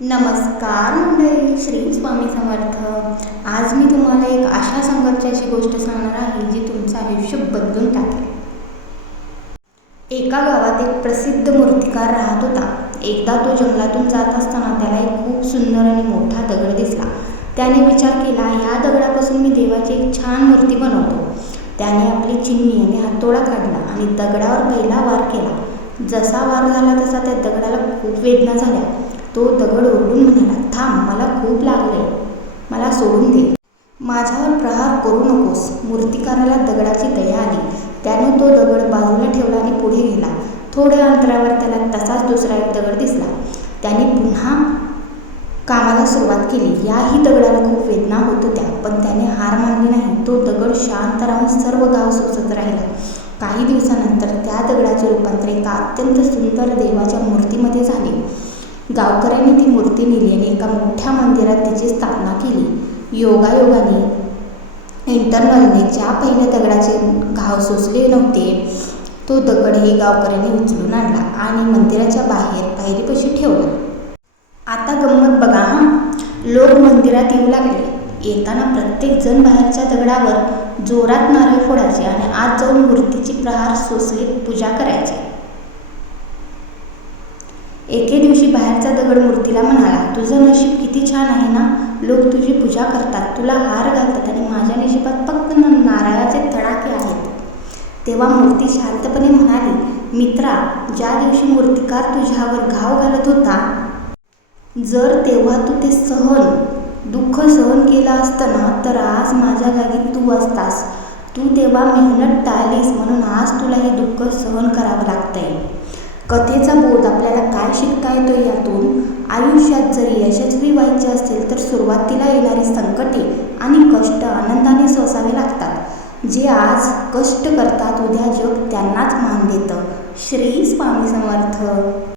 नमस्कार मंडळी, श्री स्वामी समर्थ। आज मी तुम्हाला एक अशा संघर्षाची गोष्ट सांगणार आहे जी तुमचं आयुष्य बदलून टाकेल। एका गावात एक प्रसिद्ध मूर्तिकार राहत होता। एकदा तो जंगलातून जात असताना त्याला एक खूप सुंदर आणि मोठा दगड दिसला। त्याने विचार केला, या दगडापासून मी देवाची एक छान मूर्ती बनवतो। त्याने आपली चिमणी आणि हातोडा काढला आणि दगडावर पहिला वार केला। जसा वार झाला तसा त्या दगडाला खूप वेदना झाल्या। तो दगड ओरडून म्हणाला, थांब, मला खूप लागले, मला सोडून दे, माझ्यावर प्रहार करू नकोस। मूर्तिकाराला दगडाची दया आली। त्याने तो दगड बाजूला ठेवला आणि पुढे गेला। थोड्या अंतरावर त्याला तसाच दुसरा एक दगड दिसला। त्याने पुन्हा कामाला सुरुवात केली। याही दगडाला खूप वेदना होत होत्या, पण त्याने हार मानली नाही। तो दगड शांत राहून सर्व गाव सोसत राहिला। काही दिवसानंतर त्या दगडाचे रूपांतर एका अत्यंत सुंदर देवाच्या मूर्तीमध्ये झाले। गावकऱ्यांनी ती मूर्ती नेली आणि एका मोठ्या मंदिरात तिची स्थापना केली। योगायोगाने इंटरनलने ज्या पहिल्या दगडाचे घाव सोसले नव्हते, तो दगड हे गावकऱ्यांनी उचलून आणला आणि मंदिराच्या बाहेर पायरीपाशी ठेवला। आता गंमत बघा हां, लोक मंदिरात येऊ लागले। येताना प्रत्येक जण बाहेरच्या दगडावर जोरात नारळ फोडायचे आणि आत जाऊन मूर्तीची प्रहार सोसले पूजा करायचे। एके दिवशी बाहेरचा दगड मूर्तीला म्हणाला, तुझं नशीब किती छान आहे ना, लोक तुझी पूजा करतात, तुला हार घालतात आणि माझ्या नशिबात फक्त नारळाचे तडाखे आहेत। तेव्हा मूर्ती शांतपणे म्हणाली, मित्रा, ज्या दिवशी मूर्तिकार तुझ्यावर घाव घालत होता, जर तेव्हा तू ते दुःख सहन केलं असतं ना, तर आज माझ्या जागी तू असतास। तू तेव्हा मेहनत टाळलीस म्हणून आज तुला हे दुःख सहन करावं लागतंय। कथेचा बोध आपल्याला काय शिकता येतो यातून? आयुष्यात जरी यशस्वी व्हायचे असेल तर सुरुवातीला येणारी संकटे आणि कष्ट आनंदाने सोसावे लागतात। जे आज कष्ट करतात, उद्या जग त्यांनाच मान देतं। श्री स्वामी समर्थ।